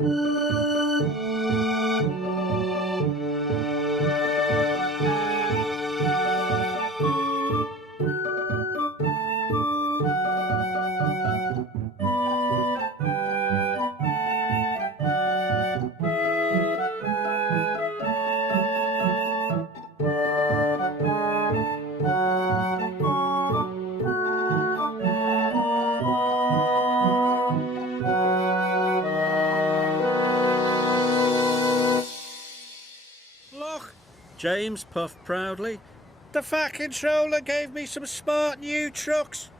Look, James puffed proudly. The Fat Controller gave me some smart new trucks.